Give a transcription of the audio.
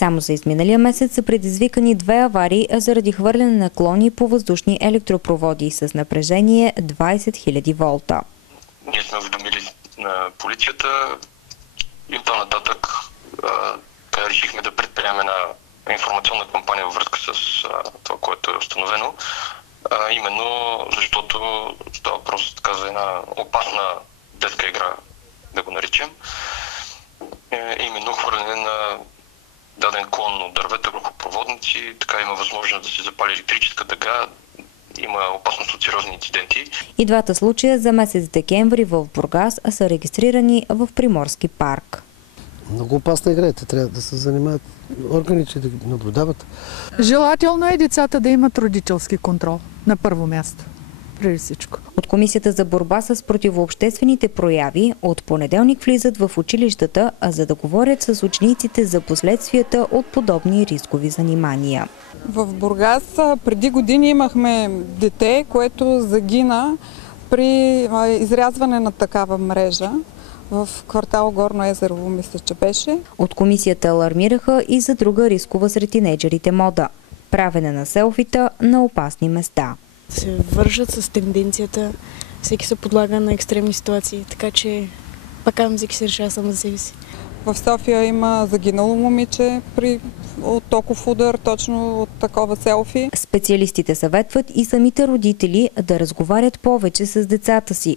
Само за изминалия месец са предизвикани 2 аварии заради хвърляне на клони по въздушни електропроводи с напрежение 20 000 волта. Ние сме уведомили на полицията и оттам нататък решихме да предприемем една информационна кампания във връзка с това, което е установено. Именно защото става въпрос така за една опасна детска игра, да го наричам. Именно хвърляне на даден клон от дървета върху проводници, така има възможност да се запали електрическа тъга, има опасност от сериозни инциденти. И двата случая за месец декември в Бургас са регистрирани в Приморски парк. Много опасна игра, те трябва да се занимават органите, да ги наблюдават. Желателно е децата да имат родителски контрол на първо място, преди всичко. От Комисията за борба с противообществените прояви от понеделник влизат в училищата, за да говорят с учениците за последствията от подобни рискови занимания. В Бургас преди години имахме дете, което загина при изрязване на такава мрежа. В квартал Горно Езерово, мисля, че беше. От комисията алармираха и за друга рискова сред тинейджерите мода – правене на селфита на опасни места. Се вържат с тенденцията, всеки се подлага на екстремни ситуации, така че пак всеки се решава само за себе си. В София има загинало момиче от токов удар, точно от такова селфи. Специалистите съветват и самите родители да разговарят повече с децата си,